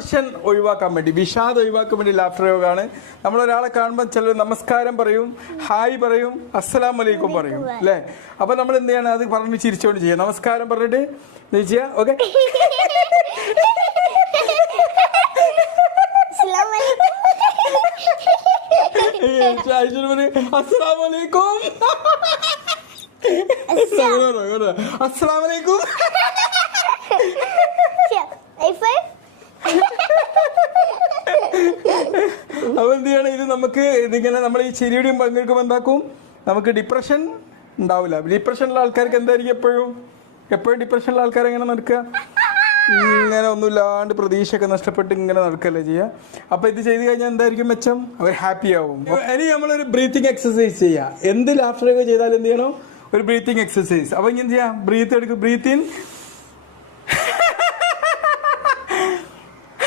Depression ഒഴിവാക്കാൻ വേണ്ടി, വിഷാദം ഒഴിവാക്കാൻ വേണ്ടി ലാഫ്റ്റർ യോഗമാണ്. നമ്മളൊരാളെ കാണുമ്പോൾ ചിലർ നമസ്കാരം പറയും, ഹായ് പറയും, അസ്സലാമു അലൈക്കും പറയും അല്ലേ. അപ്പൊ നമ്മൾ എന്ത് ചെയ്യണം, അത് പറഞ്ഞ് ചിരിച്ചുകൊണ്ട് ചെയ്യാം. നമസ്കാരം പറഞ്ഞിട്ട് ചെയ്യാ. ഓക്കെ, അസ്സലാമലൈക്കും അസ്സലാമലൈക്കും. അപ്പൊ എന്ത് ചെയ്യണം, ഇത് നമുക്ക് ഇതിങ്ങനെ നമ്മൾ ഈ ചിരിയുടെയും പങ്കെടുക്കുമ്പോൾ എന്താക്കും, നമുക്ക് ഡിപ്രഷൻ ഉണ്ടാവില്ല. ഡിപ്രഷനുള്ള ആൾക്കാർക്ക് എന്തായിരിക്കും എപ്പോഴും ഡിപ്രഷനുള്ള ആൾക്കാർ എങ്ങനെ നടക്കുക, ഇങ്ങനെ ഒന്നുമില്ലാണ്ട് പ്രതീക്ഷയൊക്കെ നഷ്ടപ്പെട്ട് ഇങ്ങനെ നടക്കല്ലേ ചെയ്യുക. അപ്പൊ ഇത് ചെയ്ത് കഴിഞ്ഞാൽ എന്തായിരിക്കും മെച്ചം, അവർ ഹാപ്പി ആവും. ഇനി നമ്മളൊരു ബ്രീത്തിങ് എക്സസൈസ് ചെയ്യുക. എന്ത് ലാഫ്റ്റർ യോഗ ചെയ്താലും എന്ത് ചെയ്യണം, ഒരു ബ്രീത്തിങ് എക്സസൈസ്. അപ്പൊ ഇങ്ങനെ ചെയ്യാം, ബ്രീത്ത് എടുക്കും, ബ്രീത്ത് ഇൻ